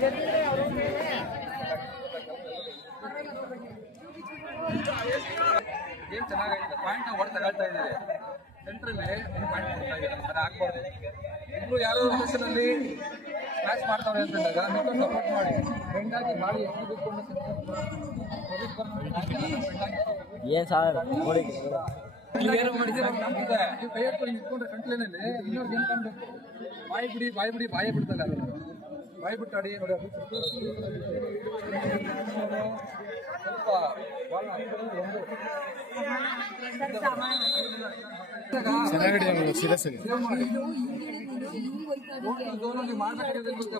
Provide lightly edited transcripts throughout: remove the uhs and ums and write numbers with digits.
Game ಚೆನ್ನಾಗಿದೆ, point ಹೊರ ತಗೊಳ್ತಾ ಇದ್ದಾರೆ. ಸೆಂಟ್ರಲ್ಲಿ ಪಾಯಿಂಟ್ ಕೊಡ್ತಾ ಇದ್ದಾರೆ, ಸರ್ ಹಾಕ್ಬಾರ್ದು. ಇಬ್ರು ಯಾರೋ ನಲ್ಲಿ ಸ್ಮ್ಯಾಚ್ ಮಾಡ್ತಾವ್ರೆ ಅಂತಂದಾಗ ನೀವು ಸಪೋರ್ಟ್ ಮಾಡಿ, ಫ್ರೆಂಡಾಗಿ ಮಾಡಿ ಕೈ ಎತ್ಕೊಂಡು ನಿಂತ್ಕೊಂಡ್ರೆ ಕಂಟ್ಲೇನಲ್ಲಿ ಇನ್ನೊಂದು ಏನು ಕಾಣಬೇಕು, ಬಾಯಿ ಬಿಡಿ ಬಾಯೇ ಬಿಡ್ತಲ್ಲ, ಅದು ಬಾಯಿ ಬಿಟ್ಟು ಆಡಿ ನೋಡಿ. ಸ್ವಲ್ಪ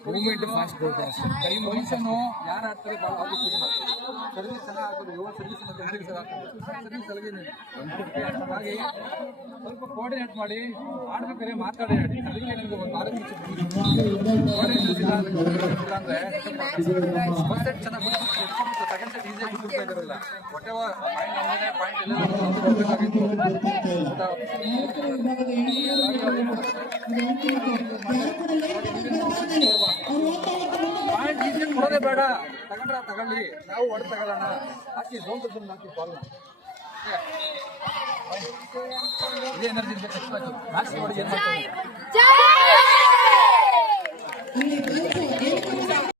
ಮೂವ್ಮೆಂಟ್ ಫಾಸ್ಟ್ ಕೈ ಮೊಯ್ಸನ್ನು ಯಾರು ಆಡ್ತಾರೆ ಸರ್ವಿಸ್ ಚೆನ್ನಾಗಿ ಹಾಕೋದು, ಏಳು ಸರ್ವಿಸ್ ಸರ್ವಿಸ್ ಅಲ್ಲಿಗೆ ಹಾಗೆ ಸ್ವಲ್ಪ ಕೋಆರ್ಡಿನೇಟ್ ಮಾಡಿ ಆಡ್ಬೇಕಾದ್ರೆ ಮಾತಾಡಿ ಆಡಿ. ಅದಕ್ಕೆ ನನಗೆ ಒಂದು ಆರೋಗ್ಯ ಅಂದ್ರೆ ಫಸ್ಟ್ ಸೆಟ್ ಚೆನ್ನಾಗಿ ಸೆಕೆಂಡ್ ಸೆಟ್ ಈಸಿಯಾಗಿ ಬಿಡ್ತಾ ಇದ್ದಾರಲ್ಲ, ಹೊಟ್ಟೆ ಪಾಯಿಂಟ್ ಎಲ್ಲ ಪಾಯಿಂಟ್ ಈಸಿಯಾಗಿ ಕೊಡೋದೇ ಬೇಡ, ತಗೊಳ್ಳಿ, ನಾವು ಹೊಡೆ ತಗೊಳ್ಳೋಣ, ಹಾಕಿ ಝೋನ್ ಟು ಝೋನ್ ಹಾಕಿ ಬಾಲ್ನ. ಇದೇ ಎನರ್ಜಿ ಇರ್ಬೇಕು, ಜಾಸ್ತಿ ಹೊಡಿ ಏನು ಮಾಡ್ತಾರೆ.